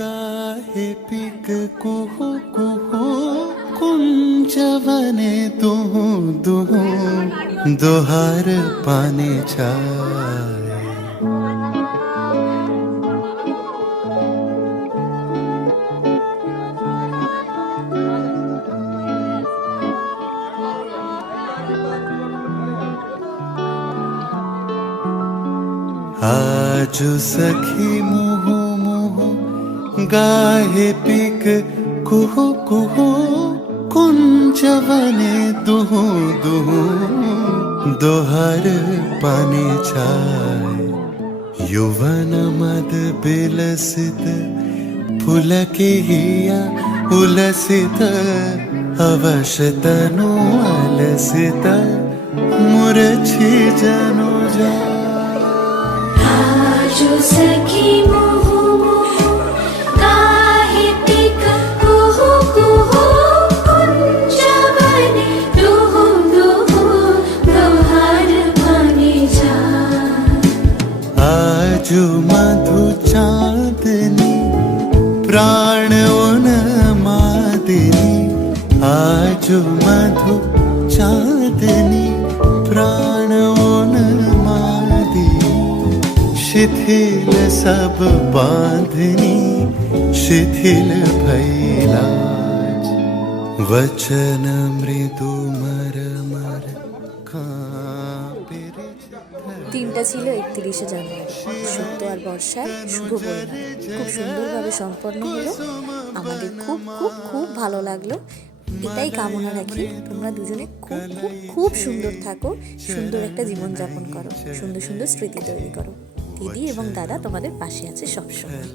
गाहे पिक कुहू कुहू कुंजवने दुहू दुहू दोहार पाने चाय आज सखी मुहू मुहू गाहे पिक कुहू कुहू कुंजवने दुहू दुहू दोहर पाने छाय यौवन मद बिलसित पुलके हिया उलसित अवश तनु अलसित मुरछी जनु जा जो सखी मुहु मुहु गाहे पिक कुहू कुहू कुंजवने दुहू दुहू दोहर पाने जाय आजु मधु चांदनी प्राण उन्मादिनी आजु मधु चांदनी प्राण उन्मादिनी शिथिल सब बांधनी शिथिल भैलाज वचन मृदु मरमर कांपे দিনটা ছিল 31শে জানুয়ারি। সত্য আর বর্ষার শুভ পরিণাম খুব সুন্দরভাবে সম্পন্ন হলো। আমাদের খুব খুব খুব ভালো লাগলো। এটাই কামনা রাখি তোমরা দুজনে খুব খুব খুব সুন্দর থাকো, সুন্দর একটা জীবনযাপন করো, সুন্দর সুন্দর স্মৃতি তৈরি করো। দিদি এবং দাদা তোমাদের পাশে আছে সবসময়।